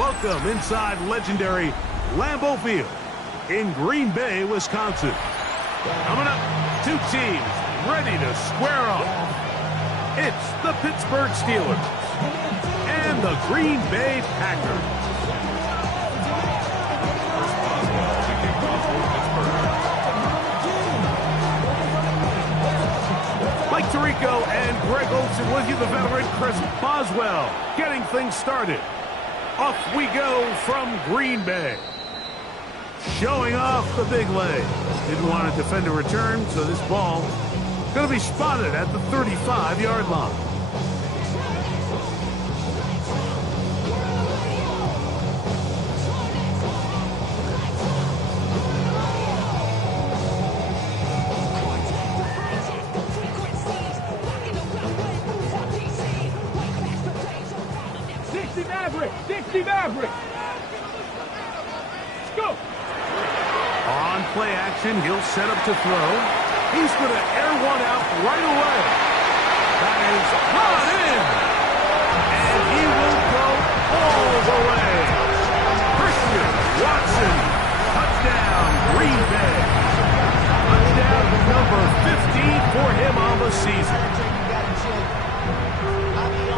Welcome inside legendary Lambeau Field in Green Bay, Wisconsin. Coming up, two teams ready to square off. It's the Pittsburgh Steelers and the Green Bay Packers. Mike Tirico and Greg Olsen with you, the veteran Chris Boswell, getting things started. Off we go from Green Bay. Showing off the big leg. Didn't want to defend a return, so this ball going to be spotted at the 35-yard line. Dixie Maverick. Let's go. On play action, he'll set up to throw. He's going to air one out right away. That is brought in. And he will go all the way. Christian Watson. Touchdown, Green Bay. Touchdown number 15 for him on the season.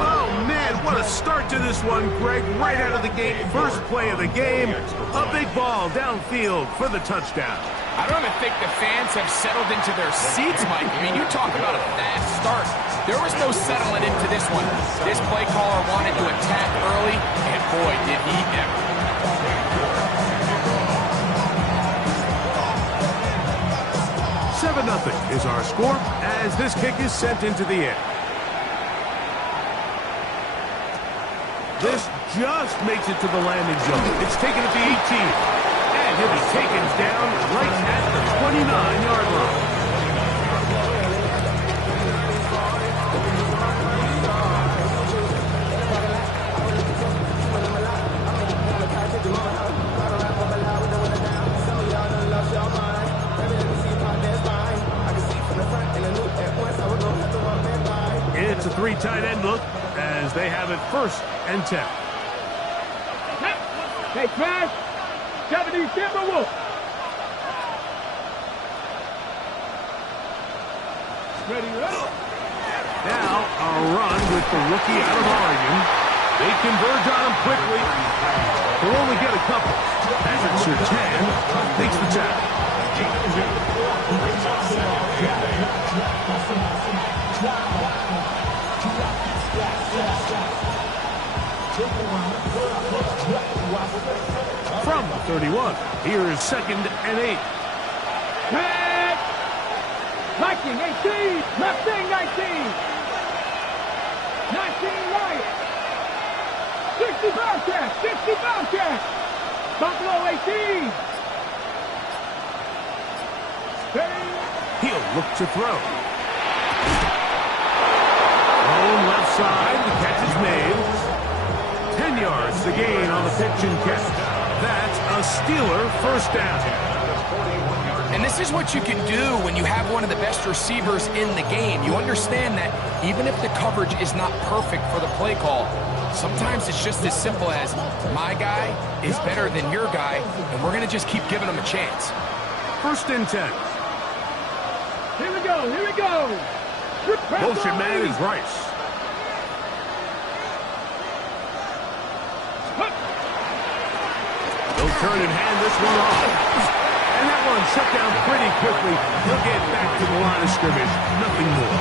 Oh, man, what a start to this one, Greg. Right out of the gate, first play of the game. A big ball downfield for the touchdown. I don't even think the fans have settled into their seats, Mike. I mean, you talk about a fast start. There was no settling into this one. This play caller wanted to attack early, and boy, did he ever. Seven 0 is our score as this kick is sent into the air. This just makes it to the landing zone. It's taken at the 18. And he'll be taken down right at the 29-yard line. It's a three tight end look as they have it 1st and 10. Hey, Trash. 70 Timberwolves. Ready, ready. Now a run with the rookie out of Oregon. They converge on him quickly. They'll only get a couple. Patrick Surtain takes the tackle. From the 31, here is 2nd and 8. Pass. Viking 18. Mustang 19. 19 Riot. 60 Bobcats. 60 Bobcats. Buffalo 18. He'll look to throw. Home left side, the catch is made. 10 yards to gain on the pitch and catch. That's a Steeler first down. And this is what you can do when you have one of the best receivers in the game. You understand that even if the coverage is not perfect for the play call, sometimes it's just as simple as my guy is better than your guy, and we're going to just keep giving him a chance. 1st and 10. Here we go. Here we go. Motion man is Rice. He'll turn and hand this one off. And that one shut down pretty quickly. He'll get back to the line of scrimmage. Nothing more.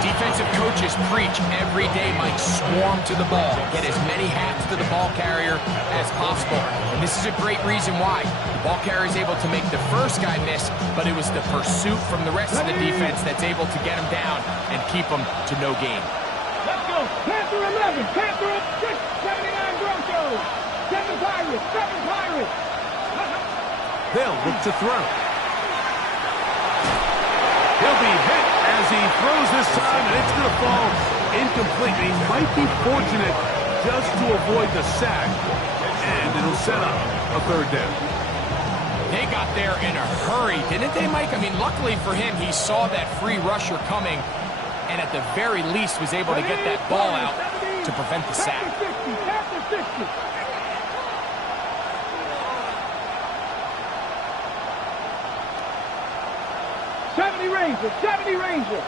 Defensive coaches preach every day, Mike, swarm to the ball. Get as many hats to the ball carrier as possible. And this is a great reason why. The ball carrier is able to make the first guy miss, but it was the pursuit from the rest of the defense that's able to get him down and keep him to no gain. Let's go. Panther 11. Panther 6. 79 Broncos. 7 Pirates. 7 Pirates. They'll look to throw. He'll be hit as he throws this time, and it's going to fall incomplete. He might be fortunate just to avoid the sack, and it'll set up a 3rd down. They got there in a hurry, didn't they, Mike? I mean, luckily for him, he saw that free rusher coming, and at the very least was able to get that ball out to prevent the sack. 60. 70 Ranger, 70 Ranger.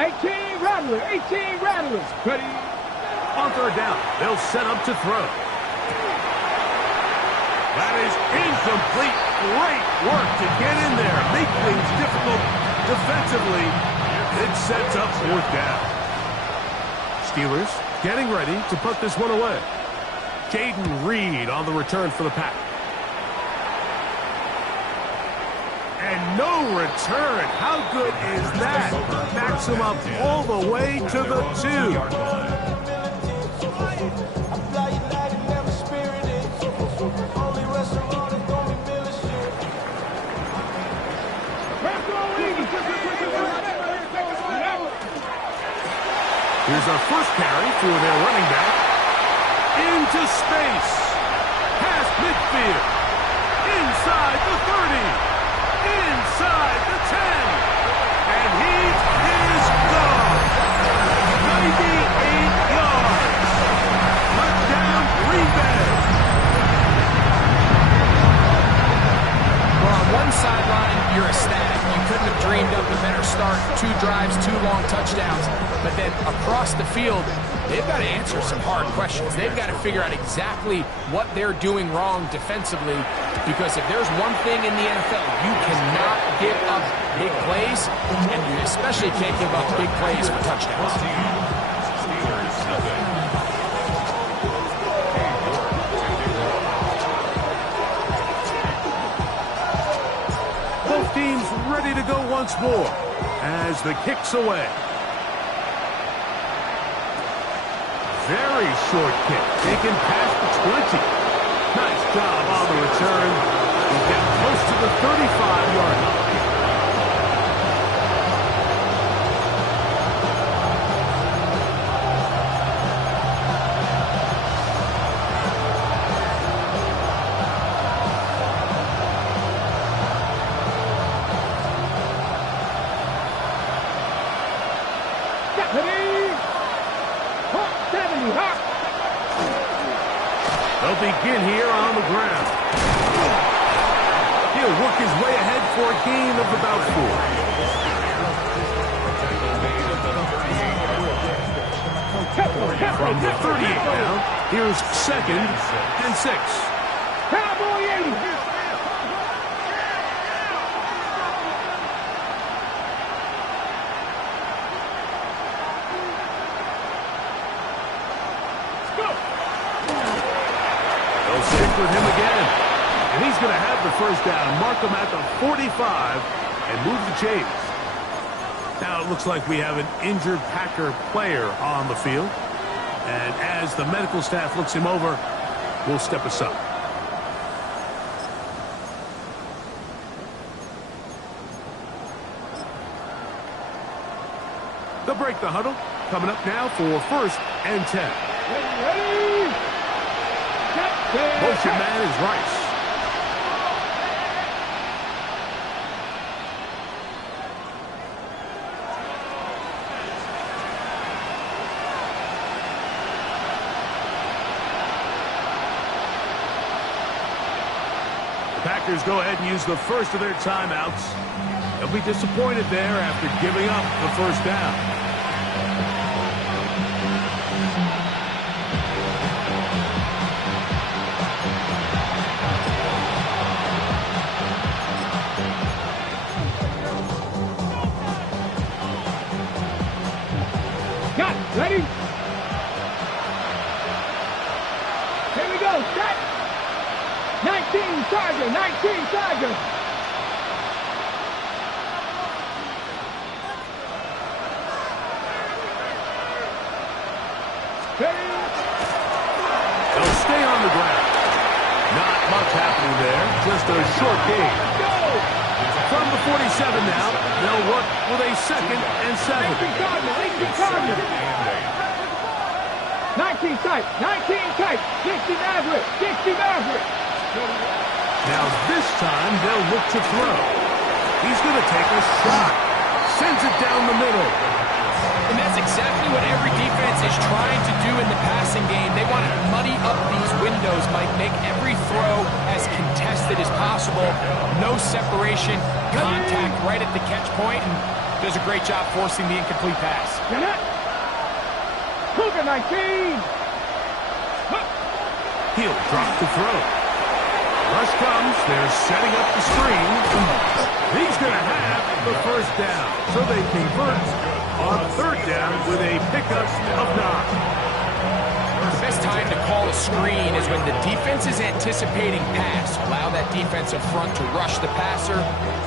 18 Rattler, 18 Rattler. Ready. On third down, they'll set up to throw. That is incomplete. Great work to get in there. Make things difficult defensively. It sets up fourth down. Steelers getting ready to put this one away. Jaden Reed on the return for the Pack. And no return. How good is that? Backs him up all the way to the 2. Here's our first carry for their running back. Into space. Past midfield. Inside the 30. Inside the 10. And he is gone. 98 yards. Touchdown, Green Bay. Well, on one sideline, you're ecstatic. You couldn't have dreamed up a better start. 2 drives, 2 long touchdowns. But then across the field, they've got to answer some hard questions. They've got to figure out exactly what they're doing wrong defensively, because if there's one thing in the NFL, you cannot give up big plays, and you especially can't give up big plays for touchdowns. Both teams ready to go once more as the kick's away. Very short kick, taken past the 20. Nice job on the return. He's down close to the 35-yard line. They'll begin here on the ground. He'll work his way ahead for a gain of about 4. From the 38 now, here's 2nd and 6. Cowboy 80. Stick with him again. And he's going to have the first down. Mark him at the 45 and move the chains. Now it looks like we have an injured Packer player on the field. And as the medical staff looks him over, we'll step aside. They'll break the huddle. Coming up now for 1st and 10. Ready. Motion man is Rice. The Packers go ahead and use the first of their timeouts. They'll be disappointed there after giving up the first down. Ready? Here we go. Set. 19 Charger. 19 Charger. They'll stay on the ground. Not much happening there. Just a short gain. From the 47 now, they'll work with a 2nd and 7. 19 tight, 19 tight, 60 Maverick, 60 Maverick. Now this time they'll look to throw. He's going to take a shot. Sends it down the middle. And that's exactly what every defense is trying to do in the passing passing game. They want to muddy up these windows, Mike, make every throw as contested as possible. No separation, contact right at the catch point, and does a great job forcing the incomplete pass. Cougar 19. He'll drop the throw. Rush comes. They're setting up the screen. He's going to have the first down. So they convert on third down with a pickup of 9. The best time to call a screen is when the defense is anticipating pass. Allow that defensive front to rush the passer.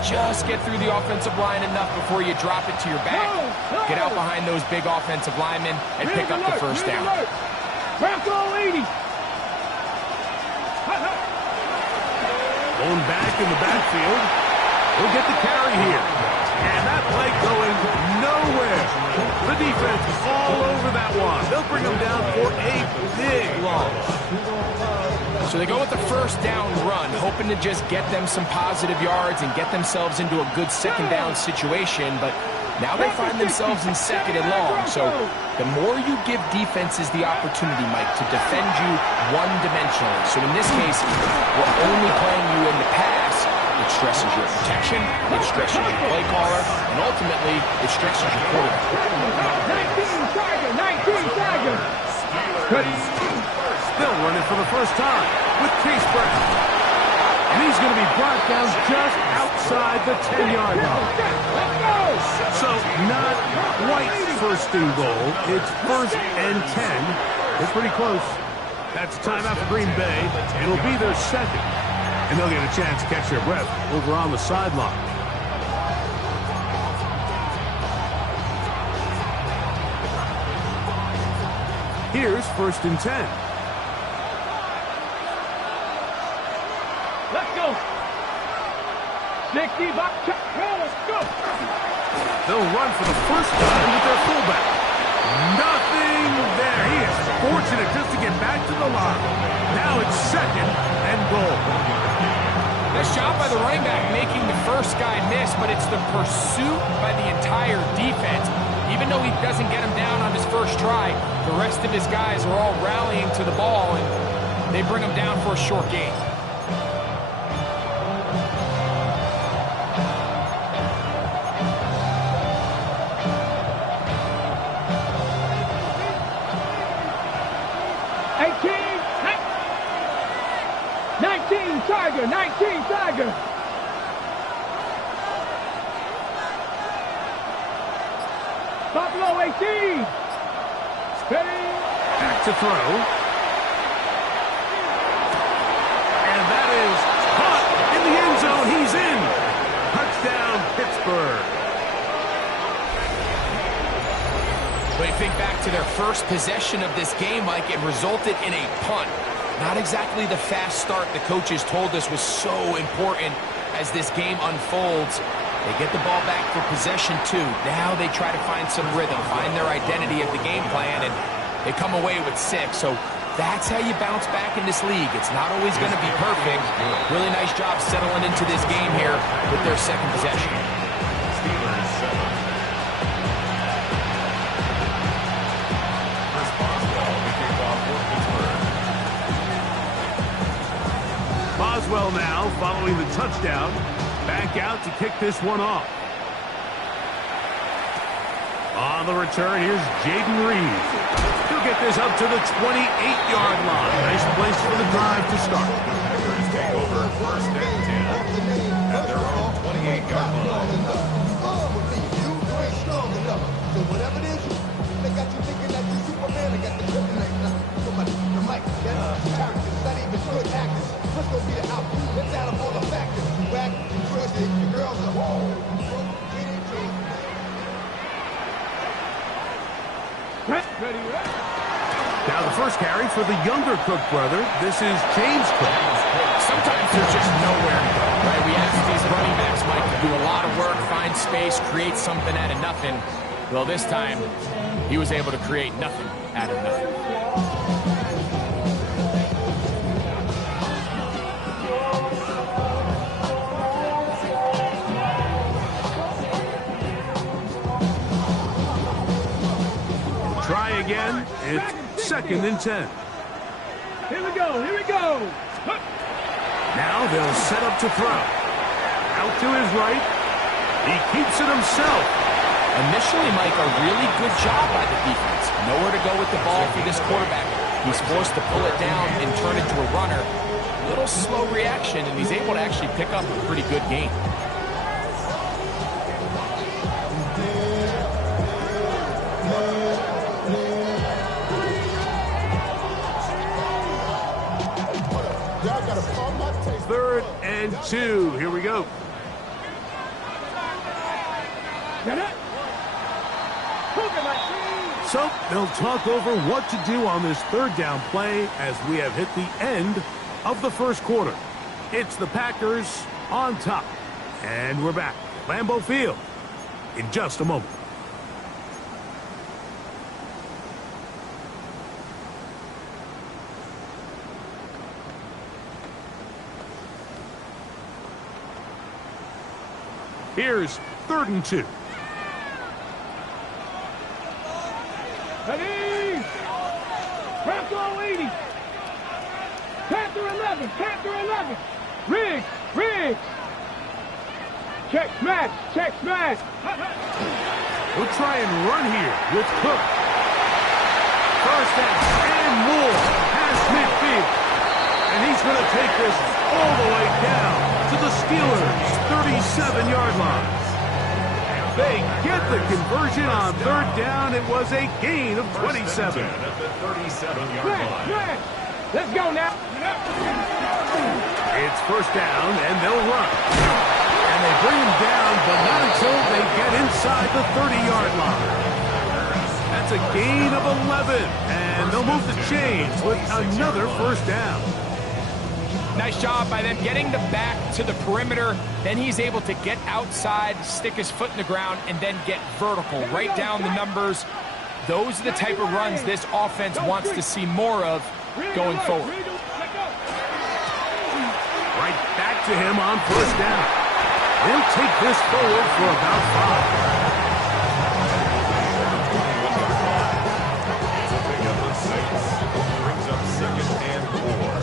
Just get through the offensive line enough before you drop it to your back. Get out behind those big offensive linemen and pick up the first down. Bronco 80. Going back in the backfield. We'll get the carry here. And that play going nowhere. The defense is all over that one. They'll bring them down for a big loss. So they go with the first down run, hoping to just get them some positive yards and get themselves into a good second down situation. But now they find themselves in second and long. So the more you give defenses the opportunity, Mike, to defend you one-dimensionally. So in this case, we're only playing you in the pass. It stresses your protection, it stresses your play caller, and ultimately, it stresses your quarterback. 19 Tiger. They'll run it for the first time with Case Brown. And he's going to be brought down just outside the 10-yard line. So not quite first and goal. It's first and 10. It's pretty close. That's timeout for Green Bay. It'll be their second. And they'll get a chance to catch their breath over on the sideline. Here's first and 10. Let's go. 60 back. Let's go. They'll run for the first time with their fullback. Nothing there. He is fortunate just to get back to the line. Now it's second and goal. Nice job by the running back making the first guy miss, but it's the pursuit by the entire defense. Even though he doesn't get him down on his first try, the rest of his guys are all rallying to the ball, and they bring him down for a short gain. Tiger, 19 Tiger. Buffalo 18. Steady. Back to throw. And that is caught in the end zone. He's in. Touchdown, Pittsburgh. When you think back to their first possession of this game, Mike, it resulted in a punt. Not exactly the fast start the coaches told us was so important as this game unfolds. They get the ball back for possession two. Now they try to find some rhythm, find their identity of the game plan, and they come away with 6. So that's how you bounce back in this league. It's not always going to be perfect. Really nice job settling into this game here with their second possession. Boswell now following the touchdown. Back out to kick this one off. On the return, here's Jaden Reed. He'll get this up to the 28-yard line. Nice place for the drive to start. Take over first and 10 at their own 28-yard line. So whatever it is, they got you thinking that you're Superman. They got the kryptonite now. Somebody, the mic, that's characters, not even good actors. Let's go be the out. Let's add up all the factors. You whack, you twisted, the girls are whole. Now the first carry for the younger Cook brother. This is James Cook. Sometimes there's just nowhere to go, right? We ask these running backs, Mike, to do a lot of work, find space, create something out of nothing. Well, this time, he was able to create nothing out of nothing. Try again. It's 2nd and 10. Here we go. Here we go. Now they'll set up to throw. Out to his right. He keeps it himself. Initially, Mike, a really good job by the defense. Nowhere to go with the ball for this quarterback. He's forced to pull it down and turn it to a runner. Little slow reaction, and he's able to actually pick up a pretty good gain. Third and 2. Here we go. So they'll talk over what to do on this 3rd down play as we have hit the end of the 1st quarter. It's the Packers on top. And we're back. Lambeau Field in just a moment. Here's 3rd and 2. Ready? Panther 80. Panther 11. Panther 11. Riggs. Riggs. Check smash. Check smash. We'll try and run here with Cook. 1st down and more past midfield. And he's going to take this all the way down to the Steelers' 37-yard line. They get the conversion on 3rd down. It was a gain of 27. At the 37-yard line. Let's go now. It's 1st down, and they'll run. And they bring him down, but not until they get inside the 30-yard line. That's a gain of 11, and they'll move the chains with another 1st down. Nice job by them getting the back to the perimeter. Then he's able to get outside, stick his foot in the ground, and then get vertical right down the numbers. Those are the type of runs this offense wants to see more of going forward. Right back to him on 1st down. They'll take this forward for about 5. Brings up 2nd and 4.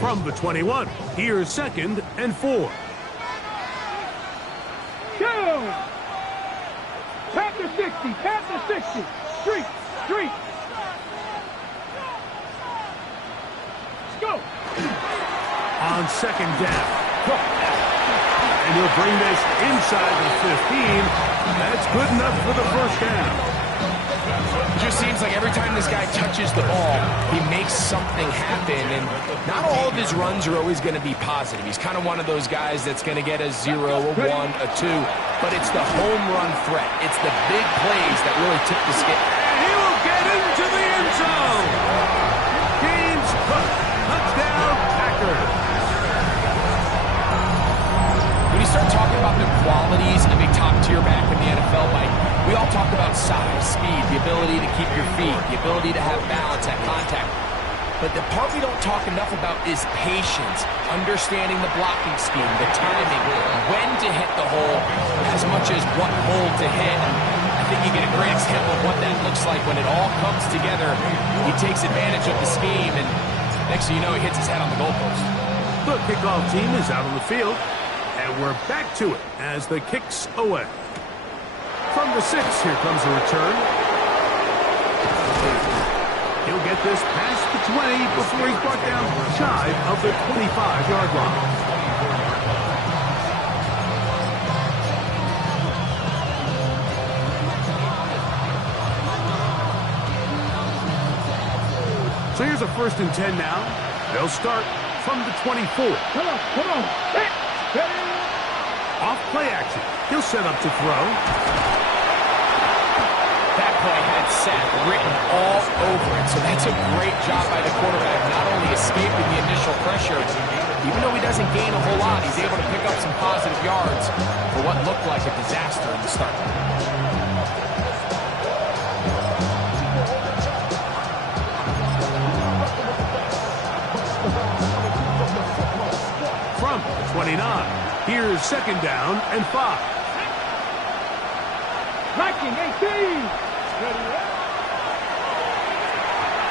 From the 21, here's 2nd and 4. Go! Panther 60. Panther 60. Street. Street. Let's go. On 2nd down. And he'll bring this inside the 15. That's good enough for the 1st down. It just seems like every time this guy touches the ball, he makes something happen, and not all of his runs are always going to be positive. He's kind of one of those guys that's going to get a 0, a 1, a 2, but it's the home run threat. It's the big plays that really tip the scale. And he will get into the end zone. James Cook, touchdown Packers. When you start talking about the qualities of a top-tier back in the NFL, Mike, we all talk about size, speed, the ability to keep your feet, the ability to have balance at contact. But the part we don't talk enough about is patience, understanding the blocking scheme, the timing, when to hit the hole, as much as what hole to hit. I think you get a great example of what that looks like when it all comes together. He takes advantage of the scheme, and next thing you know, he hits his head on the goalpost. The kickoff team is out on the field, and we're back to it as the kick's away. From the 6, here comes a return. He'll get this past the 20 before he's brought down shy of the 25-yard line. So here's a 1st and 10 now. They'll start from the 24. Come on, come on. Off play action. He'll set up to throw. That play had set written all over it, so that's a great job by the quarterback, not only escaping the initial pressure, even though he doesn't gain a whole lot, he's able to pick up some positive yards for what looked like a disaster in the start. From the 29, here's 2nd down and 5. Viking 18.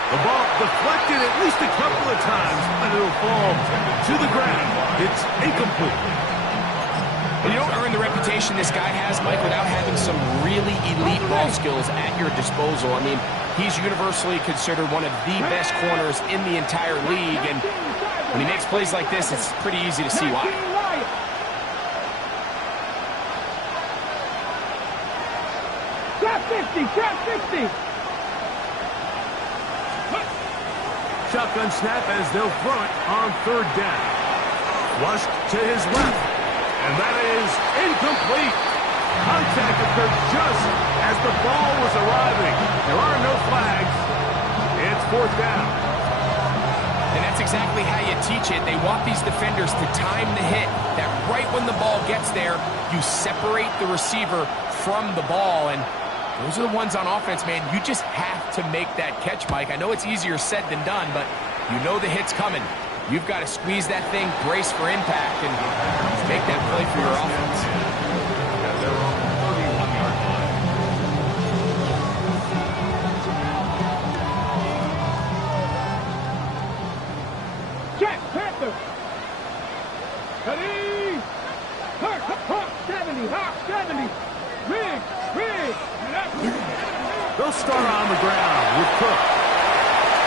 The ball deflected at least a couple of times, and it'll fall to the ground. It's incomplete. And you don't earn the reputation this guy has, Mike, without having some really elite ball skills at your disposal. I mean, he's universally considered one of the best corners in the entire league, and when he makes plays like this, it's pretty easy to see why. Trap 50, trap 50. Shotgun snap as they'll throw it on third down. Flushed to his left, and that is incomplete. Contact occurred just as the ball was arriving. There are no flags. It's fourth down. And that's exactly how you teach it. They want these defenders to time the hit, that right when the ball gets there, you separate the receiver from the ball, and those are the ones on offense, man. You just have to make that catch, Mike. I know it's easier said than done, but you know the hit's coming. You've got to squeeze that thing, brace for impact, and make that play for your offense. At their own 31-yard line. Jack Panther. Ready. Hawk 70, Hawk 70. Rig. They'll start on the ground with Cook.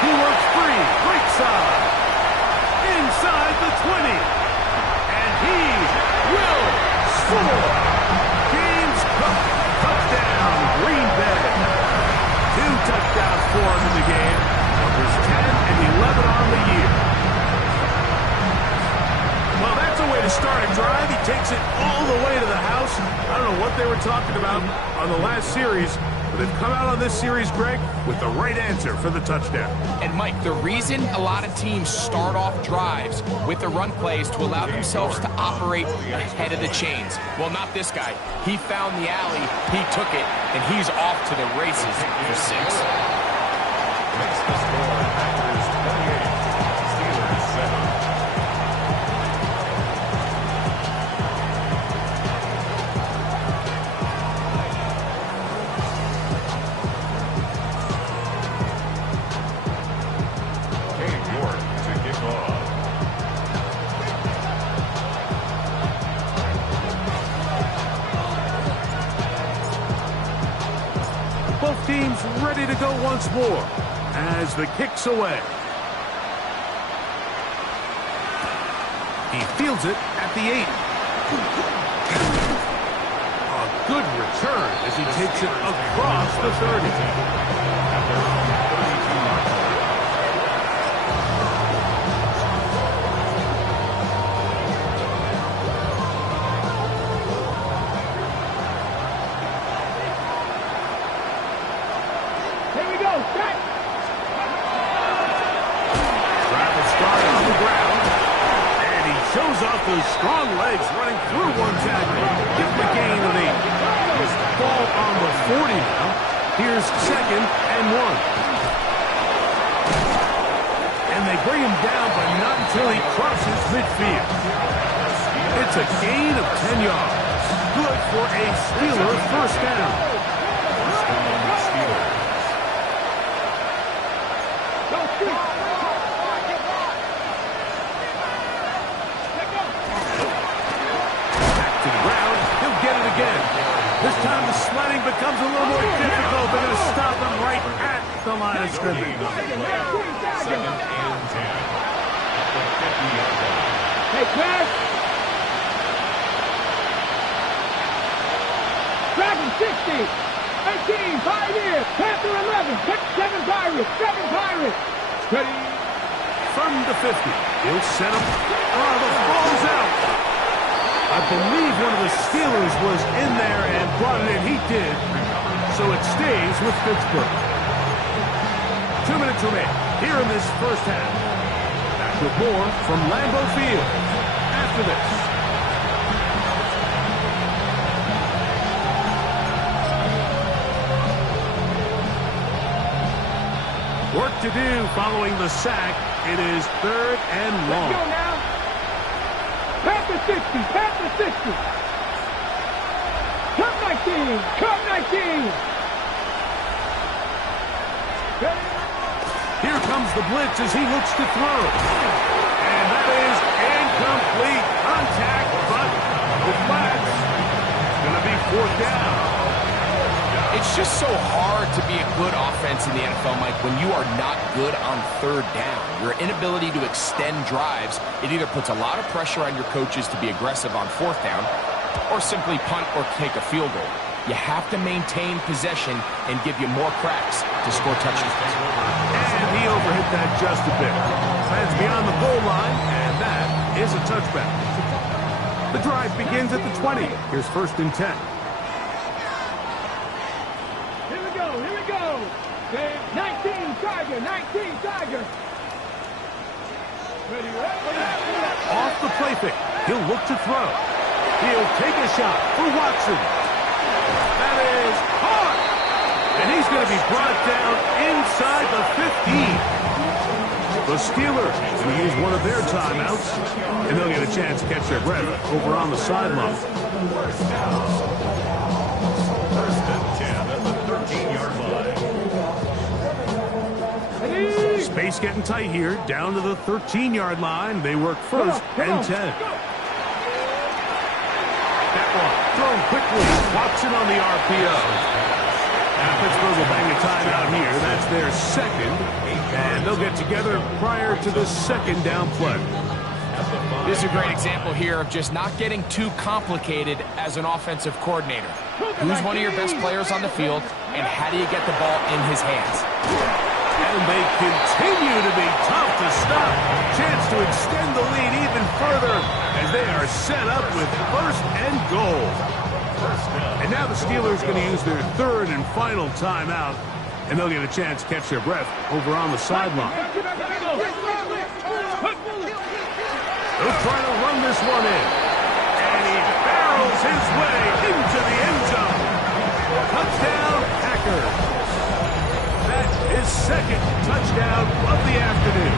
He works free, right side, inside the 20, and he will score. James Cook, touchdown, Green Bay. 2 touchdowns for him in the game. Numbers 10 and 11 on the year. Well, that's a way to start a drive. He takes it all the way to the house. I don't know what they were talking about on the last series, but they've come out on this series, Greg, with the right answer for the touchdown. And, Mike, the reason a lot of teams start off drives with the run plays to allow themselves to operate ahead of the chains. Well, not this guy. He found the alley, he took it, and he's off to the races for 6. Makes the score Packers 28, Steelers 7. Both teams ready to go once more as the kick's away. He fields it at the 8. A good return as he takes it across the 30. Those strong legs running through one tackle. Give him a gain of 8. Ball on the 40 now. Here's 2nd and 1. And they bring him down, but not until he crosses midfield. It's a gain of 10 yards. Good for a Steeler first down. This time the sledding becomes a little more difficult. They're going to stop him right at the line of scrimmage. 2nd and 10. Hey, Chris. Dragon 60. 18, 5 years. Panther 11. 7 Pirates. 7 Pirates. Ready. From the 50. He'll set him. Oh, the ball's out. I believe one of the Steelers was in there and brought it in. He did. So it stays with Pittsburgh. 2 minutes remain here in this first half. Back with more from Lambeau Field after this. Work to do following the sack. It is 3rd and long. Let's go now. Panther 60, Panther 60. Cup 19, Cup 19. Here comes the blitz as he looks to throw. And that is incomplete contact, but the flag's going to be fourth down. It's just so hard to be a good offense in the NFL, Mike, when you are not good on third down. Your inability to extend drives, it either puts a lot of pressure on your coaches to be aggressive on fourth down or simply punt or take a field goal. You have to maintain possession and give you more cracks to score touchdowns. And he overhit that just a bit. That's beyond the goal line, and that is a touchback. The drive begins at the 20. Here's 1st and 10. Here we go. 19 Tiger, 19 Tiger. Ready, Off the play fake. He'll look to throw. He'll take a shot for Watson. That is hard. And he's going to be brought down inside the 15. The Steelers going to use one of their timeouts, and they'll get a chance to catch their breath over on the sideline. First and 10 at the 13-yard line. Space getting tight here, down to the 13-yard line. They work 1st and 10. That one thrown quickly. Watson on the RPO. Now Pittsburgh will bang a timeout here. That's their second, and they'll get together prior to the 2nd down play. This is a great example here of just not getting too complicated as an offensive coordinator. Who's one of your best players on the field, and how do you get the ball in his hands? And they continue to be tough to stop. Chance to extend the lead even further as they are set up with 1st and goal. And now the Steelers going to use their 3rd and final timeout, and they'll get a chance to catch their breath over on the sideline. They'll try to run this one in. And he barrels his way into the end zone. Touchdown, Packers. That is 2nd touchdown of the afternoon.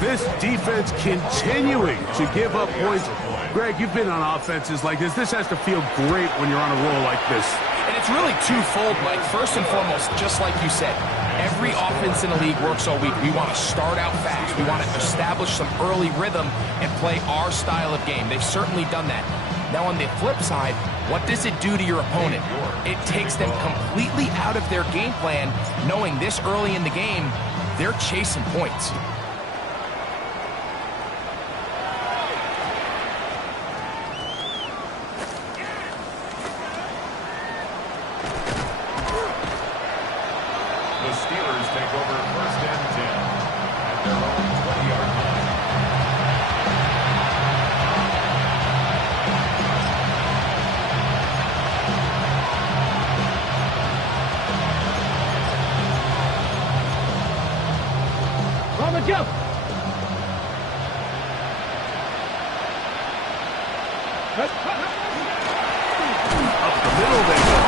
This defense continuing to give up points. Greg, you've been on offenses like this. This has to feel great when you're on a roll like this. And it's really twofold, Mike. First and foremost, just like you said, every offense in the league works all week. We want to start out fast. We want to establish some early rhythm and play our style of game. They've certainly done that. Now, on the flip side, what does it do to your opponent? It takes them completely out of their game plan, knowing this early in the game, they're chasing points. The Steelers take over 1st and 10 at their own 20-yard line. On the jump. Up the middle they go.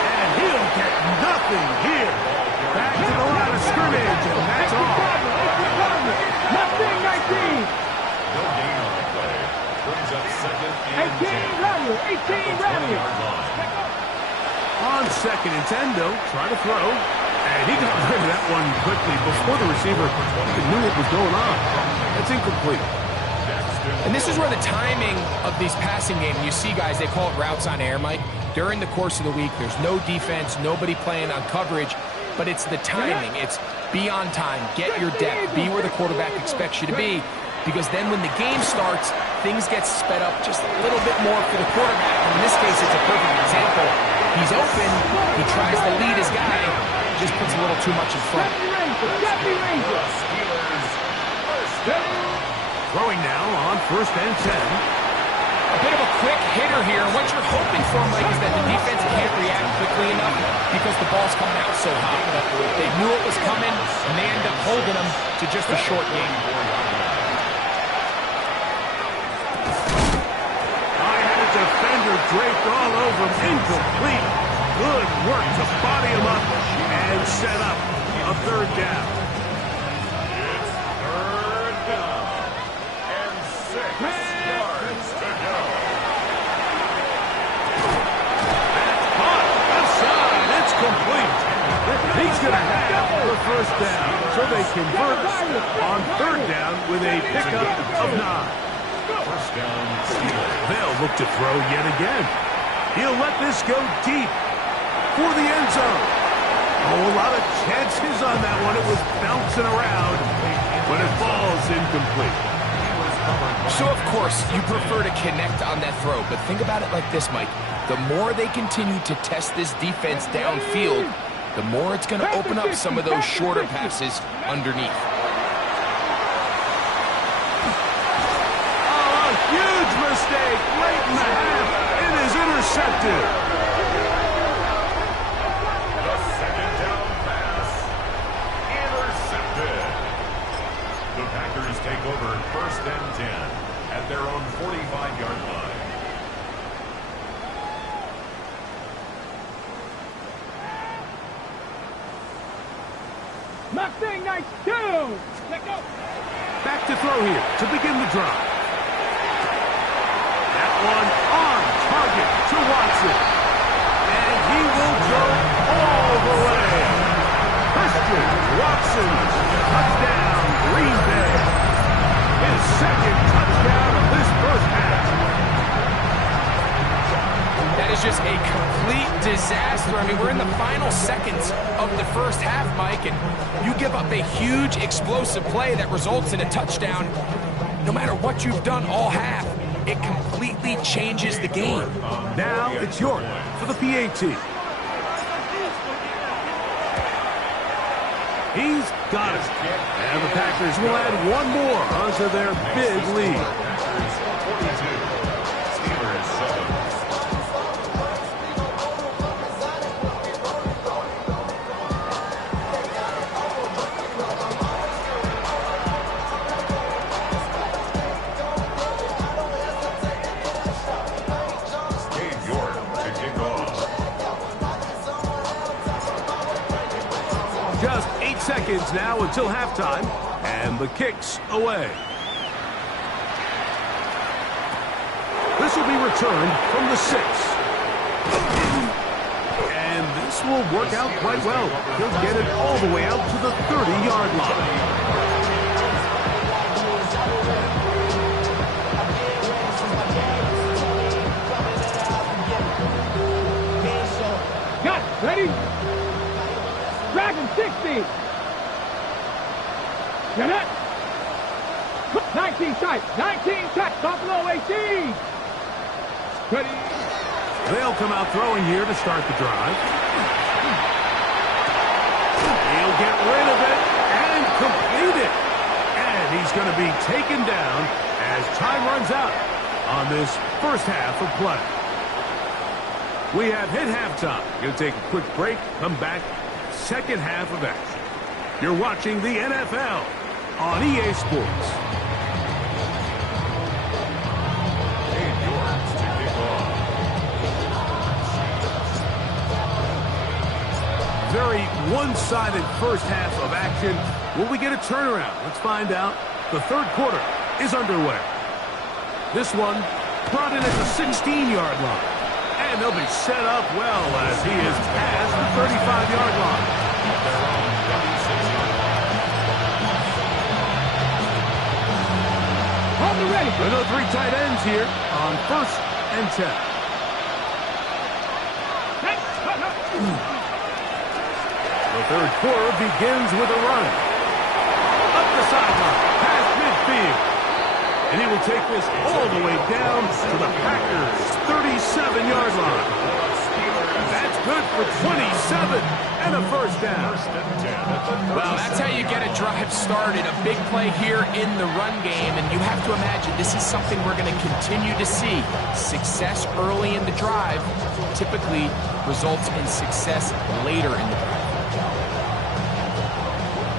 And he'll get nothing here. Back to the line of scrimmage, and that's all. Nothing, 19. No gain on the play. Brings up 2nd and 10. 18 rally. 20-yard line. On 2nd and 10, though, try to throw. And he got rid of that one quickly before the receiver even knew what was going on. That's incomplete. And this is where the timing of these passing games, you see guys, they call it routes on air, Mike. During the course of the week, there's no defense, nobody playing on coverage, but it's the timing. It's be on time, get your depth, be where the quarterback expects you to be, because then when the game starts, things get sped up just a little bit more for the quarterback. In this case, it's a perfect example. He's open, he tries to lead his guy, just puts a little too much in front. Throwing now on 1st and 10. A bit of a quick hitter here. What you're hoping for, Mike, is that the defense can't react quickly enough because the ball's coming out so hot. But they knew it was coming, and they end up holding them to just a short game. I had a defender draped all over him. Incomplete. Good work to body him up and set up a 3rd down. It's 3rd down and 6 yards to go. That's caught. Left side. It's complete. He's going to have the first down. So they convert on third down with a pickup of 9. First down, Steelers. They'll look to throw yet again. He'll let this go deep for the end zone. Oh, a lot of chances on that one. It was bouncing around when it falls incomplete. So, of course, you prefer to connect on that throw, but think about it like this, Mike. The more they continue to test this defense downfield, the more it's going to open up some of those shorter passes underneath. Oh, a huge mistake late in the half. It is intercepted. The second down pass. Intercepted. The Packers take over first and 10 at their own 45-yard line. Mustang nice two. Let go. Back to throw here to begin the drive. That one on target to Watson. And he will go all the way. Christian Watson, touchdown, Green Bay. His second touchdown of this first half. That is just a complete disaster. I mean, we're in the final seconds of the first half, Mike, and you give up a huge explosive play that results in a touchdown. No matter what you've done all half, it completely changes the game. Now it's York for the PAT. He's got it. And the Packers will add one more onto their big lead. Packers 42. Steelers 7. Dave York to kick off. Just 8 seconds now until halftime, and the kick's away. This will be returned from the 6. And this will work out quite well. He'll get it all the way out to the 30-yard line. Got it. Ready? Dragon 60. You're not. 19 tight. 19 tight. Buffalo 18. Ready? They'll come out throwing here to start the drive. He'll get rid of it and complete it. And he's going to be taken down as time runs out on this first half of play. We have hit halftime. Going to take a quick break, come back, second half of action. You're watching the NFL on EA Sports. Dave York to kick off. Very one-sided first half of action. Will we get a turnaround? Let's find out. The third quarter is underway. This one brought in at the 16-yard line. And they'll be set up well as he is past the 35-yard line. Hold me ready. Another 3 tight ends here on first and 10. The third quarter begins with a run. Up the sideline, past midfield. And he will take this all the way down to the Packers' 37-yard line. That's good for 27 and a first down. Well, that's how you get a drive started. A big play here in the run game, and you have to imagine this is something we're going to continue to see. Success early in the drive typically results in success later in the drive.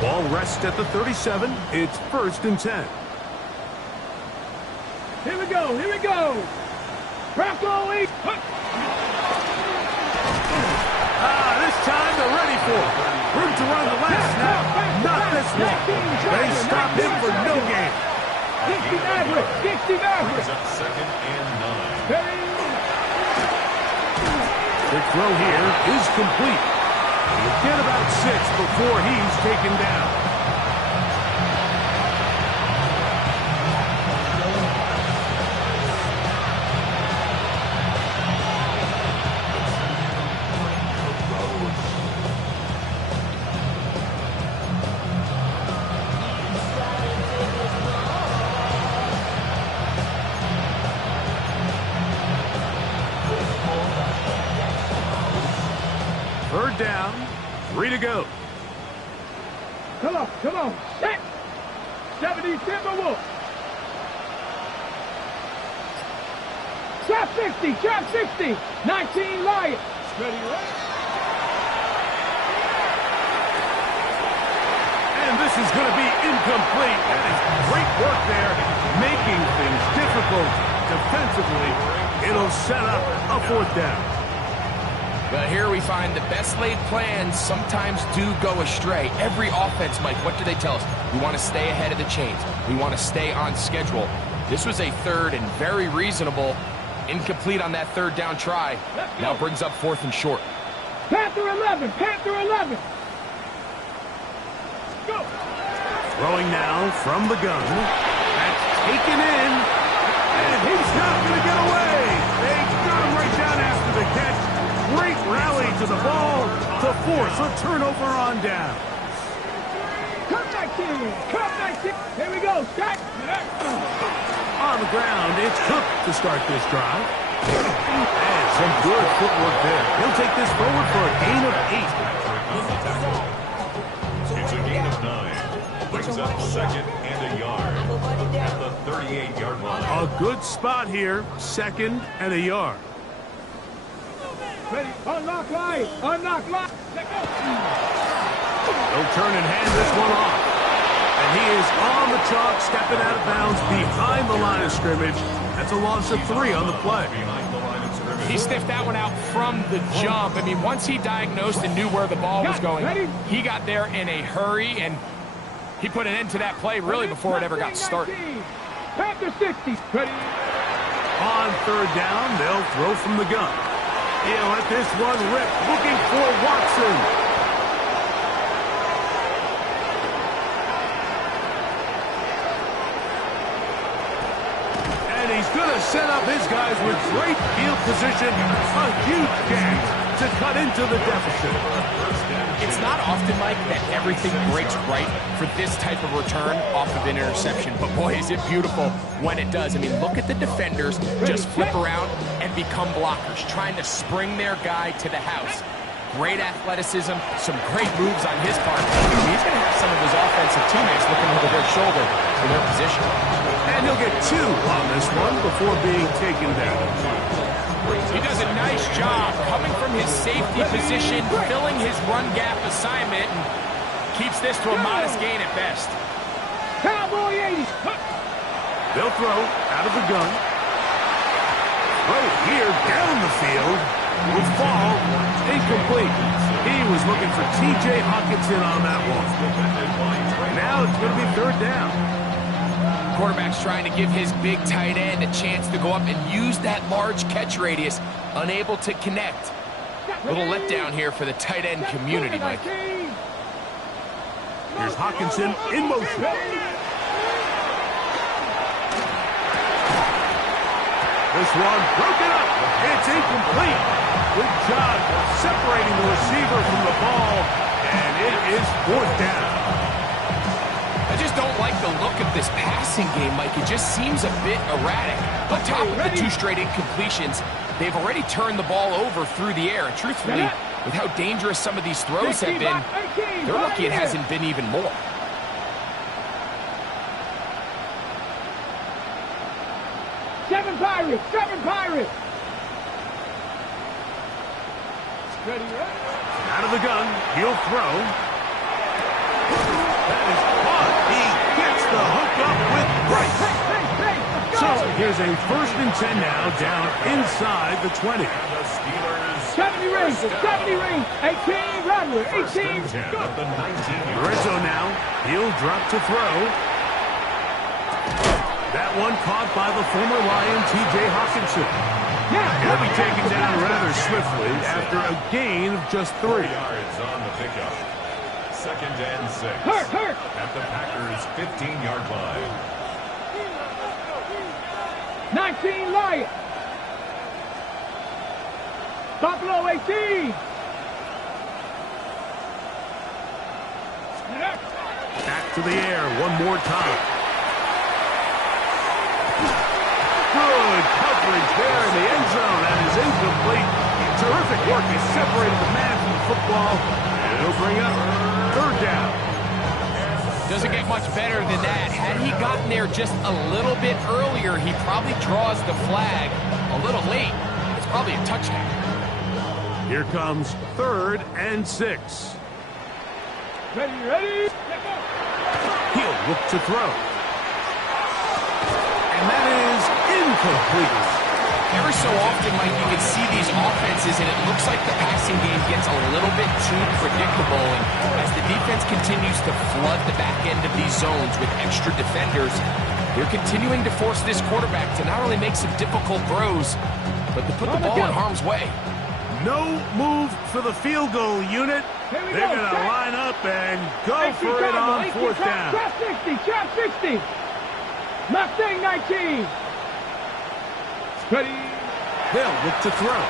Ball rests at the 37. It's first and 10. Here we go. Here we go. Bronco 8. This time they're ready for it. Room to run the last snap. Not this one. They stop him for no gain. 60 Maverick. 60 Maverick. Up second and 9. Ready? The throw here is complete. He'll get about about 6 before he's taken down. Third down, 3 to go. Come on, set. 70 Timberwolves. Trap 60, 19 Lions. Ready, right? And this is going to be incomplete. That is great work there, making things difficult defensively. It'll set up a 4th down. But here we find the best laid plans sometimes do go astray. Every offense, Mike, what do they tell us? We want to stay ahead of the chains. We want to stay on schedule. This was a 3rd and very reasonable. Incomplete on that 3rd down try. Now brings up 4th and short. Panther 11. Go. Throwing now from the gun. That's taken in. And he's not going to get away. They got him right down after the catch. Great rally to the ball to force a turnover on down. Come 19. Here we go. Start. On the ground, it's Cook to start this drive. And some good footwork there. He'll take this forward for a gain of 8. It's a gain of 9. Brings up 2nd and a yard at the 38-yard line. A good spot here, 2nd and a yard. Ready. Unlock line. Let go. He'll turn and hand this one off. And he is on the chalk, stepping out of bounds behind the line of scrimmage. That's a loss of 3 on the play. He sniffed that one out from the jump. I mean, once he diagnosed and knew where the ball was going, he got there in a hurry, and he put an end to that play really before it ever got started. Panther 60. Ready. On 3rd down, they'll throw from the gun. He'll let this one rip, looking for Watson. And he's going to set up his guys with great field position. A huge catch to cut into the deficit. It's not often, Mike, that everything breaks right for this type of return off of an interception. But boy, is it beautiful when it does. I mean, look at the defenders just flip around and become blockers, trying to spring their guy to the house. Great athleticism, some great moves on his part. He's going to have some of his offensive teammates looking over their shoulder for their position. And he'll get 2 on this one before being taken down. He does a nice job coming from his safety position, filling his run gap assignment, and keeps this to a modest gain at best. Cowboy 80. They'll throw out of the gun. Throw here down the field. Will fall. Incomplete. He was looking for T.J. Hockenson on that one. Now it's going to be 3rd down. Quarterback's trying to give his big tight end a chance to go up and use that large catch radius. Unable to connect. Little letdown here for the tight end community, Mike. Here's Hockenson in motion. This one broken up. It's incomplete. Good job separating the receiver from the ball. And it is 4th down. I just don't like the look of this passing game, Mike. It just seems a bit erratic. On top of the 2 straight incompletions, they've already turned the ball over through the air. And truthfully, with how dangerous some of these throws have been, they're lucky it hasn't been even more. Seven Pirates. Ready, right? Out of the gun, he'll throw. That is caught. He gets the hook up with Bright. So here's a 1st and 10 now, down inside the 20. 70 rings. 18 Rodwood. 18. Rizzo now, he'll drop to throw. That one caught by the former Lion, T.J. Hockenson. He'll be taken down rather swiftly after a gain of just 3. Yards on the pickup. 2nd and 6. Hurt. At the Packers' 15-yard line. 19 Lions. Buffalo 18. Back to the air one more time. Good coverage there in the end zone. That is incomplete. Terrific work. He separated the man from the football. And he'll bring up 3rd down. Doesn't get much better than that. Had he gotten there just a little bit earlier, he probably draws the flag a little late. It's probably a touchdown. Here comes 3rd and 6. Ready. He'll look to throw. And that is incomplete. Every so often, Mike, you can see these offenses, and it looks like the passing game gets a little bit too predictable. And as the defense continues to flood the back end of these zones with extra defenders, they're continuing to force this quarterback to not only make some difficult throws, but to put the ball in harm's way. No move for the field goal unit. They're going to line up and go for it on 4th down. Trap 60. Mustang 19. Ready. They'll look to throw.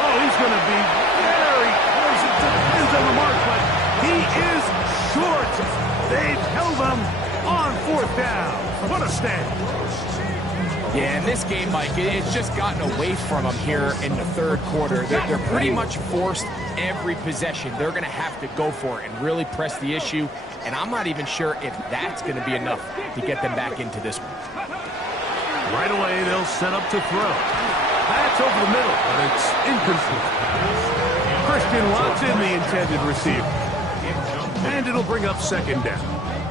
Oh, he's going to be very close. It depends on the mark, but he is short. They've held him on 4th down. What a stand. Yeah, in this game, Mike, it's just gotten away from them here in the 3rd quarter. They're pretty much forced every possession. They're going to have to go for it and really press the issue. And I'm not even sure if that's going to be enough to get them back into this one. Right away, they'll set up to throw. That's over the middle, but it's incomplete. Christian Watson, the intended receiver. And it'll bring up 2nd down.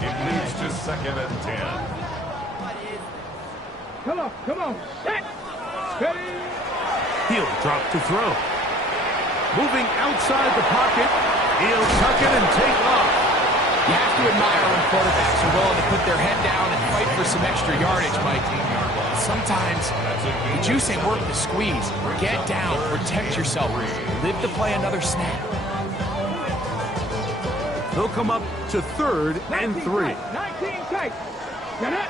It leads to 2nd and 10. Come on. Set. Ready. He'll drop to throw. Moving outside the pocket, he'll tuck it and take off. You have to admire when quarterbacks are willing to put their head down and fight for some extra yardage, Mike. Sometimes the juice ain't worth the squeeze. Get down, protect yourself, live to play another snap. They'll come up to 3rd and 3. 19 tight. Get it.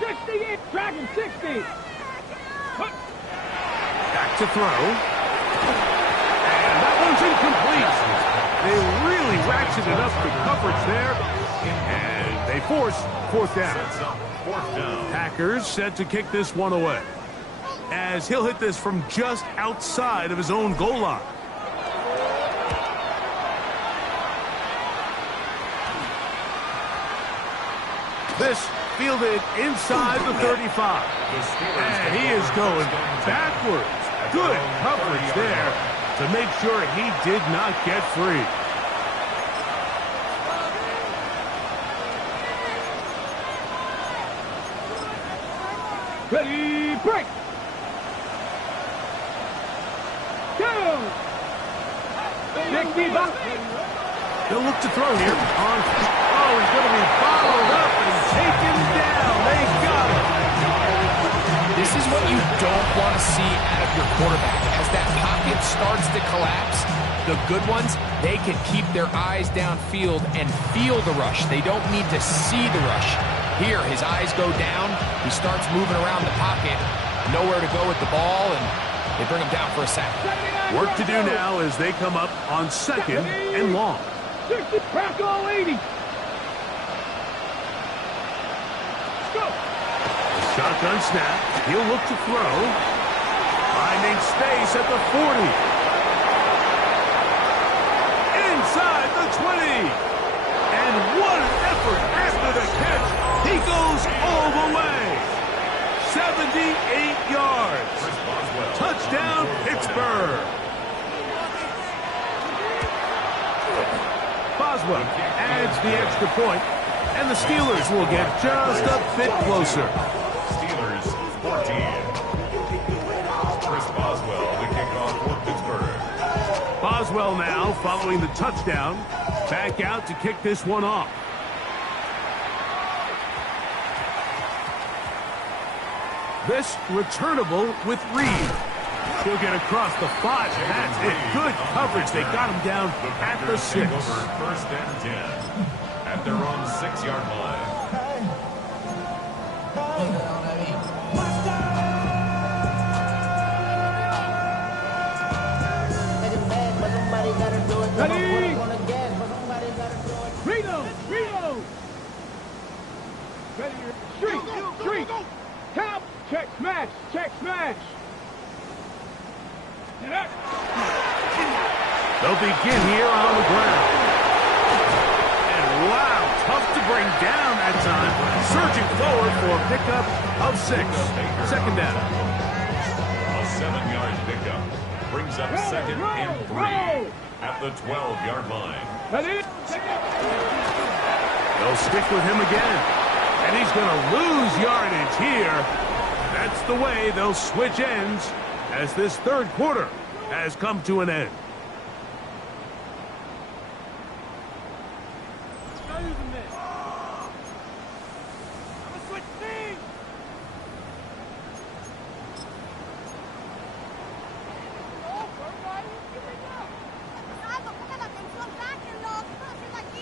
60 in. Dragon 60. Back to throw. And that one's incomplete. They really ratcheted up the coverage there. And they force 4th down. 4th down. Packers set to kick this one away, as he'll hit this from just outside of his own goal line. This fielded inside the 35. And he is going backwards. Good coverage there to make sure he did not get free. Ready, break. Go. 60 back. They'll look to throw here. Oh, he's going to be followed up and taken down. They got him. This is what you don't want to see out of your quarterback. As that pocket starts to collapse, the good ones, they can keep their eyes downfield and feel the rush. They don't need to see the rush. Here, his eyes go down. He starts moving around the pocket. Nowhere to go with the ball, and they bring him down for a sack. Work to do now as they come up on 2nd and long. 60, Bronco 80. Go. Shotgun snap. He'll look to throw. Finding space at the 40. Inside the 20. And what an effort after the catch. He goes all the way. 78 yards. Touchdown, Pittsburgh. Boswell adds the extra point, and the Steelers will get just a bit closer. Steelers 14. Chris Boswell, the kickoff for Pittsburgh. Boswell now, following the touchdown, back out to kick this one off. This returnable with Reed. He'll get across the 5. That's it. Good coverage. They got him down at the 6. Take over first and 10 at their own 6-yard line. Ready? Reno! Ready? Street! Tap! Check smash! They'll begin here on the ground. And wow, tough to bring down that time. Surging forward for a pickup of 6. Second down. A 7-yard pickup brings up second and 3 at the 12-yard line. Ready? They'll stick with him again. And he's going to lose yardage here. That's the way they'll switch ends as this third quarter has come to an end.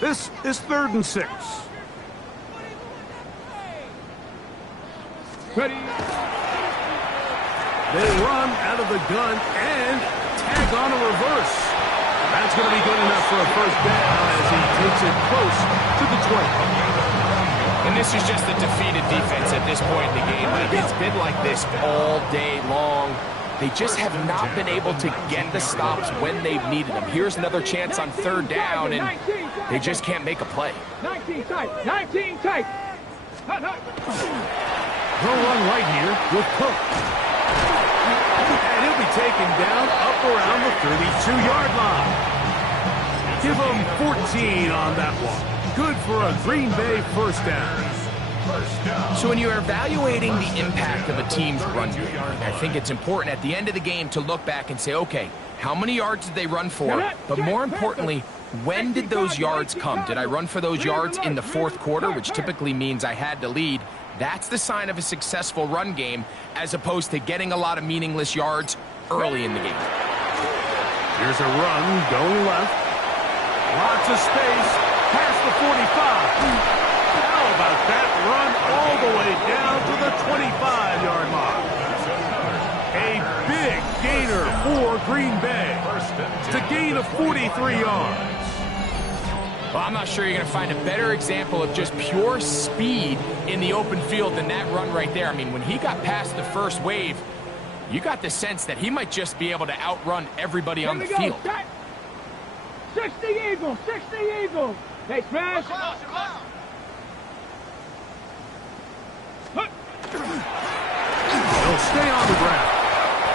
This is 3rd and 6. Ready? They run out of the gun and tag on a reverse. That's going to be good enough for a first down as he takes it close to the 20. And this is just a defeated defense at this point in the game. It's been like this all day long. They just have not been able to get the stops when they've needed them. Here's another chance on 3rd down, and they just can't make a play. 19 tight. They'll run right here with Cook. And he'll be taken down up around the 32-yard line. Give him 14 on that one. Good for a Green Bay first down. So when you're evaluating the impact of a team's run game, I think it's important at the end of the game to look back and say, okay, how many yards did they run for? But more importantly, when did those yards come? Did I run for those yards in the 4th quarter, which typically means I had to lead? That's the sign of a successful run game, as opposed to getting a lot of meaningless yards early in the game. Here's a run going left. Lots of space past the 45. How about that run all the way down to the 25-yard mark? A big gainer for Green Bay to gain of 43 yards. Well, I'm not sure you're going to find a better example of just pure speed in the open field than that run right there. I mean, when he got past the first wave, you got the sense that he might just be able to outrun everybody on the field. 60 Eagles. They smash. He'll stay on the ground.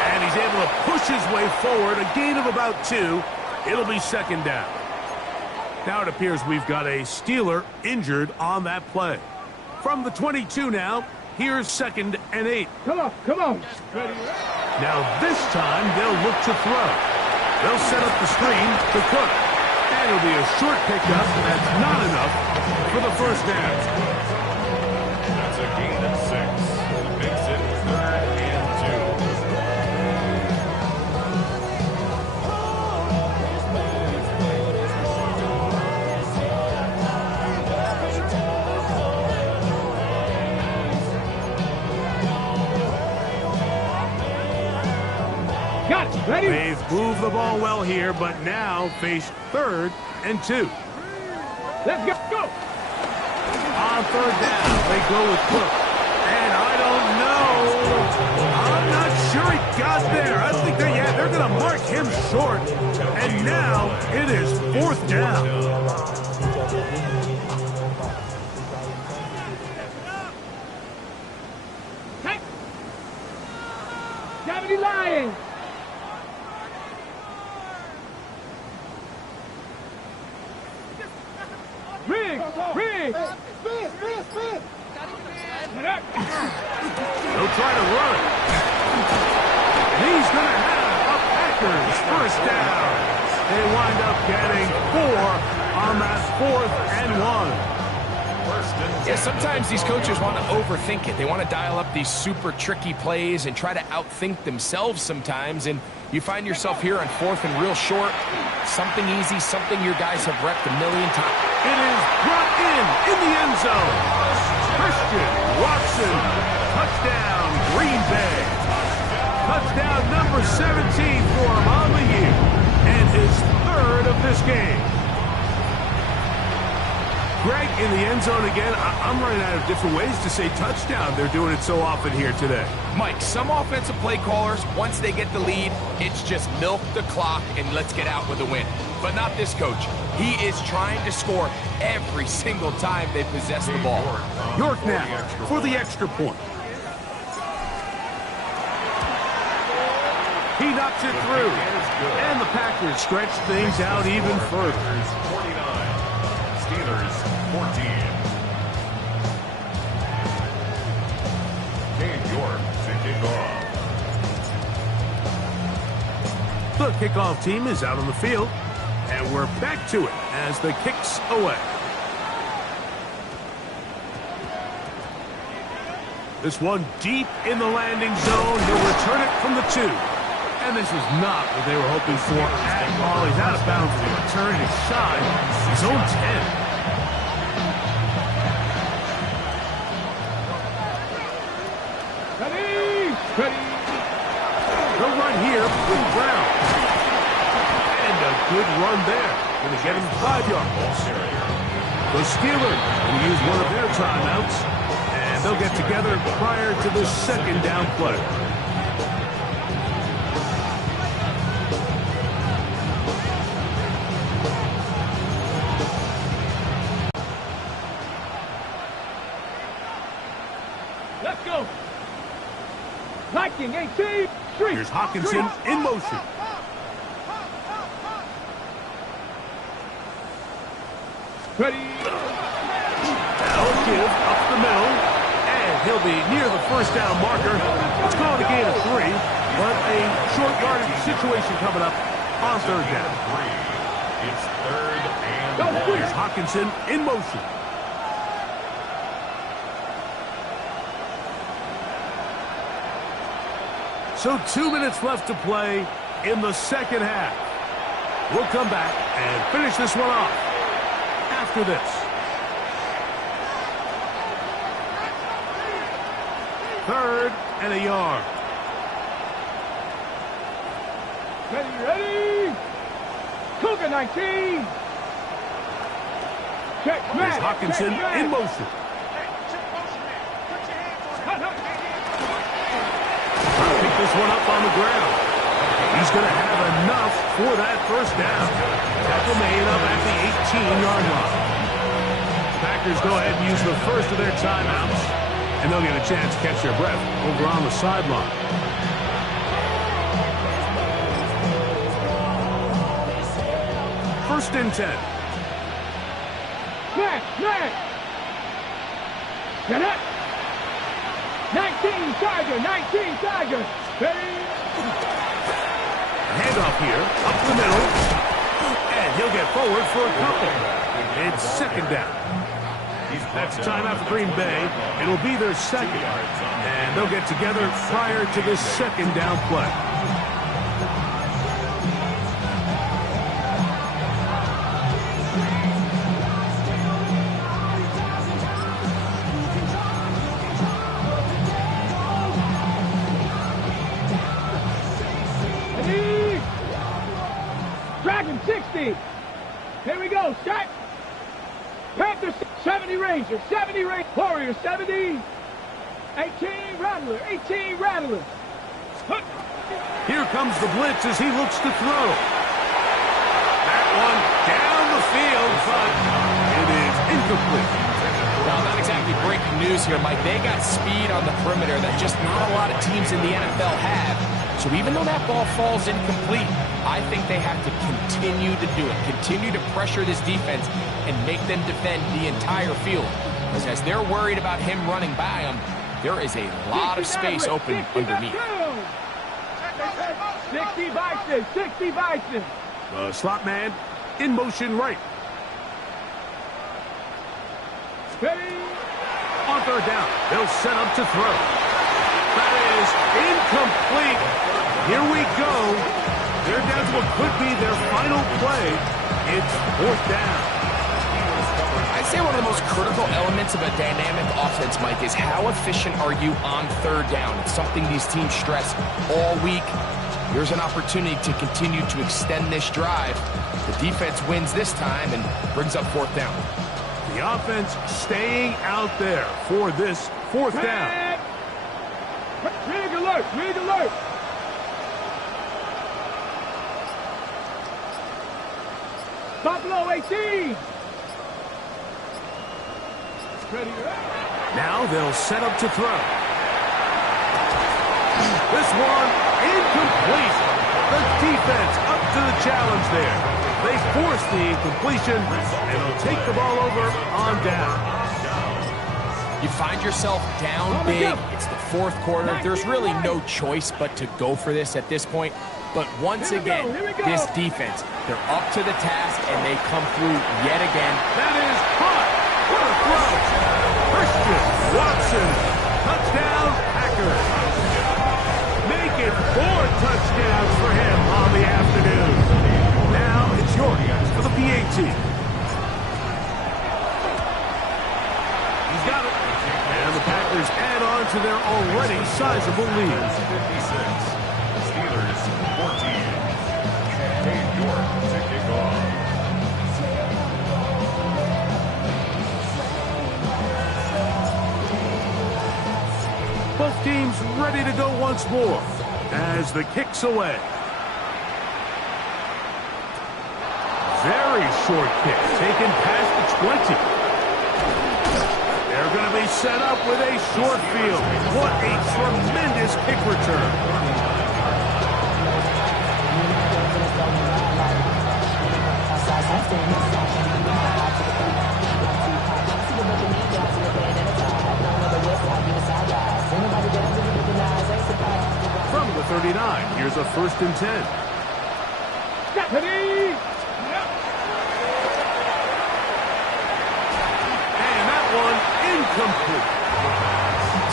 And he's able to push his way forward, a gain of about 2. It'll be second down. Now it appears we've got a Steeler injured on that play. From the 22 now, here's 2nd and 8. Come on. Ready? Now this time they'll look to throw. They'll set up the screen to Cook. And it'll be a short pickup. That's not enough for the first down. That's a gain of 6. Makes it 3rd and 2. Got it. Ready? They've moved the ball well here, but now face 3rd and 2. Let's go. On 3rd down, they go with Cook. And I don't know. I'm not sure he got there. I think they're going to mark him short. And now it is 4th down. Hey. Gravity Lions. Riggs. Spin. They'll try to run. And he's going to have a Packers first down. They wind up getting 4 on that 4th and 1. First and 10. Yeah, sometimes these coaches want to overthink it. They want to dial up these super tricky plays and try to outthink themselves sometimes, and you find yourself here on 4th and real short. Something easy, something your guys have repped a million times. It is brought in the end zone. Christian Watson, touchdown, Green Bay. Touchdown number 17 for him on the year, and his 3rd of this game. Greg, in the end zone again. I'm running out of different ways to say touchdown. They're doing it so often here today. Mike, some offensive play callers, once they get the lead, it's just milk the clock and let's get out with a win. But not this coach. He is trying to score every single time they possess the ball. York now for the extra point. He knocks it through. And the Packers stretch things out even further. 49. Steelers 14. Cade York to kick off. The kickoff team is out on the field, and we're back to it as the kick's away. This one deep in the landing zone. He'll return it from the 2. And this is not what they were hoping for at all. He's out of bounds for the return. He's shy his own 10. Ready. The run here from Brown. And a good run there. Going to get him 5 yards. The Steelers will use one of their timeouts, and they'll get together prior to the 2nd down play. Let's go. Viking 18. Street. Here's Hawkinson in motion. Ready. That'll give up the middle, and he'll be near the 1st down marker. Let's call it a gain of 3, but a short yardage situation coming up on 3rd down. It's 3rd and 1. Here's Hawkinson in motion. So 2 minutes left to play in the 2nd half. We'll come back and finish this one off after this. 3rd and a yard. Ready. Cougar 19. Check. Here's Hawkinson in motion. Pick this one up on the ground. He's going to have enough for that 1st down. Tackle made up at the 18-yard line. Packers go ahead and use the 1st of their timeouts, and they'll get a chance to catch their breath over on the sideline. First and 10. Man. Get up. 19 Tiger. Ready. Handoff here, up the middle, and he'll get forward for a couple. It's 2nd down. That's timeout for Green Bay. It'll be their 2nd, and they'll get together prior to this 2nd down play. Dragon 60. Here we go. Start. Panthers 70 Rangers. 70 Rangers. Warriors 70. 18 Rattler. Here comes the blitz as he looks to throw. That one down the field, but it is incomplete. Well, not exactly breaking news here, Mike. They got speed on the perimeter that just not a lot of teams in the NFL have. So even though that ball falls incomplete, I think they have to continue to do it. Continue to pressure this defense and make them defend the entire field. Because as they're worried about him running by them, there is a lot of space open underneath. 60 Bison. The slot man in motion right. Ready? On third down, they'll set up to throw. That is incomplete. Here we go. They're down to what could be their final play. It's fourth down. I'd say one of the most critical elements of a dynamic offense, Mike, is how efficient are you on third down? It's something these teams stress all week. Here's an opportunity to continue to extend this drive. The defense wins this time and brings up fourth down. The offense staying out there for this fourth down. Rig alert! Rig alert! Buffalo 18! Ready? Now they'll set up to throw. This one incomplete. The defense up to the challenge there. They force the incompletion, and they'll take the ball over on down. You find yourself down big. It's the fourth quarter. There's really no choice but to go for this at this point. But once again, this defense, they're up to the task, and they come through yet again. That is hot. What a throw. Christian Watson. Touchdown, Packers. Make it 4 touchdowns for him on the afternoon. Now it's Jordan for the PAT. He's got it. And the Packers add on to their already sizable lead. 56. Steelers 14. Dave York to kick off. Both teams ready to go once more as the kick's away. Very short kick, taken past the 20. They're going to be set up with a short field. What a tremendous kick return. From the 39, here's a 1st and 10. Ready? And that one incomplete.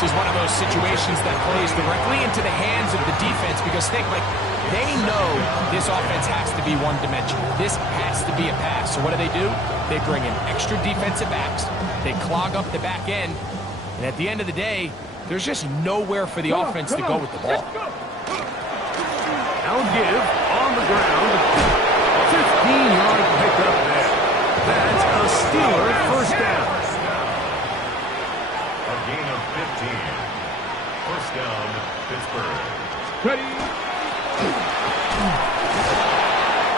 This is one of those situations that plays directly into the hands of the defense because think, like, they know this offense has to be one-dimensional. This has to be a pass. So what do? They bring in extra defensive backs. They clog up the back end. And at the end of the day, there's just nowhere for the offense to go with the ball. Now give on the ground. 15-yard pickup there. That's a Steeler first down. A gain of 15. First down, Pittsburgh. Ready?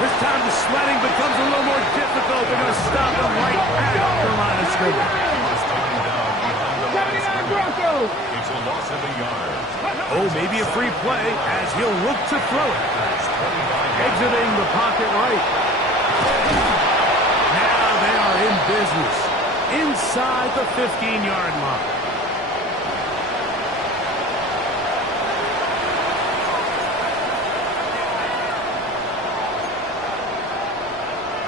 This time the sledding becomes a little more difficult. They're going to stop him right at the line of scrimmage. Just taken down behind the line of 79 scrimmage. Broncos! It's a loss of a yard. Oh, maybe a free play as he'll look to throw it. Exiting the pocket right. Now they are in business. Inside the 15-yard line.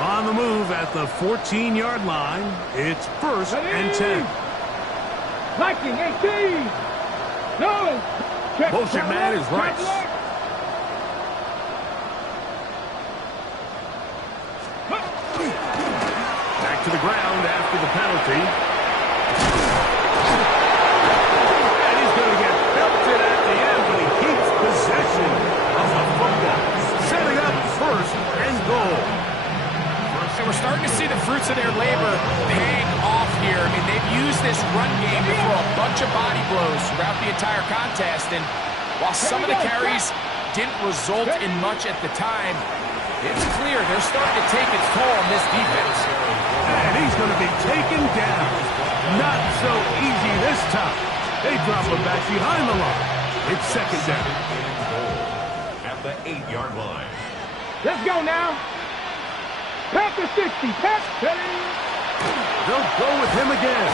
On the move at the 14-yard line, it's 1st and 10. Viking 18! No! Motion man is Rice. Back to the ground after the penalty. And he's going to get belted at the end, but he keeps possession of the football. Setting up 1st and goal. So we're starting to see the fruits of their labor paying off here. I mean, they've used this run game to throw a bunch of body blows throughout the entire contest. And while some of the carries didn't result in much at the time, it's clear they're starting to take its toll on this defense. And he's going to be taken down. Not so easy this time. They drop him back behind the line. It's 2nd down. At the 8-yard line. Let's go now. Packer 60. Ready? They'll go with him again.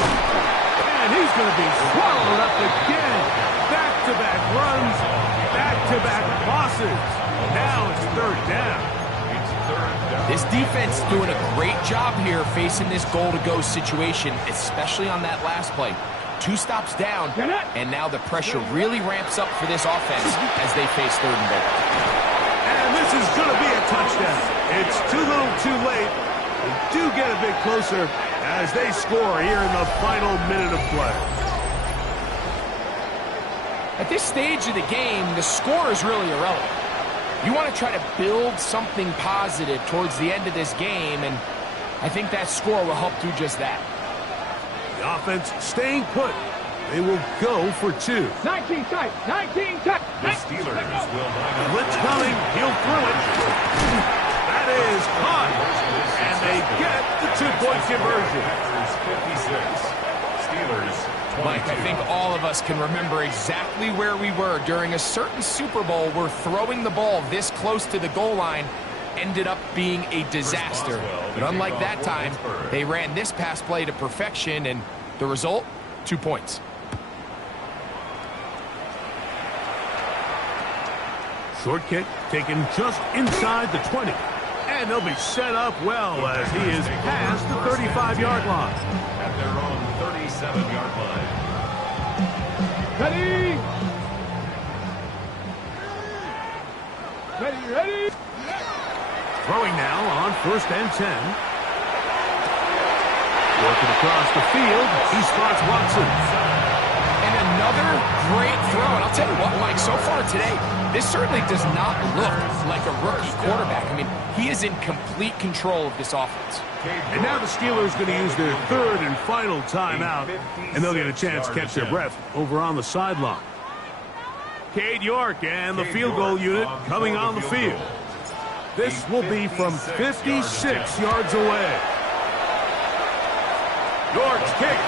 And he's going to be swallowed up again. Back-to-back runs, back-to-back losses. Now it's 3rd down. It's 3rd This defense is doing a great job here facing this goal-to-go situation, especially on that last play. 2 stops down, and now the pressure really ramps up for this offense as they face 3rd and goal. And this is going to be a touchdown. It's too little too late. They do get a bit closer as they score here in the final minute of play. At this stage of the game, the score is really irrelevant. You want to try to build something positive towards the end of this game, and I think that score will help do just that. The offense staying put. They will go for 2. 19 tight. 19 tight. The Steelers will line up. Blitz coming. He'll throw it. That is caught. And they get the 2-point conversion. Packers 56. Steelers 22. Mike, I think all of us can remember exactly where we were during a certain Super Bowl where throwing the ball this close to the goal line ended up being a disaster. But unlike that time, they ran this pass play to perfection, and the result, 2 points. Short kick taken just inside the 20. And they'll be set up well as he is past the 35-yard line. At their own 37-yard line. Ready? Ready? Throwing now on 1st and 10. Working across the field, he spots Watson. And another great throw. And I'll tell you what, Mike, so far today, this certainly does not look like a rookie quarterback. I mean, he is in complete control of this offense. And now the Steelers going to use their 3rd and final timeout, and they'll get a chance to catch their breath over on the sideline. Cade York and the field goal unit coming on the field. This will be from 56 yards away. York's kick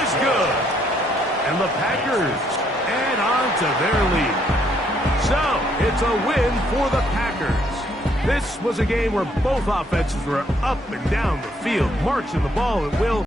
is good. And the Packers add on to their lead. So, it's a win for the Packers. This was a game where both offenses were up and down the field, marching the ball at will.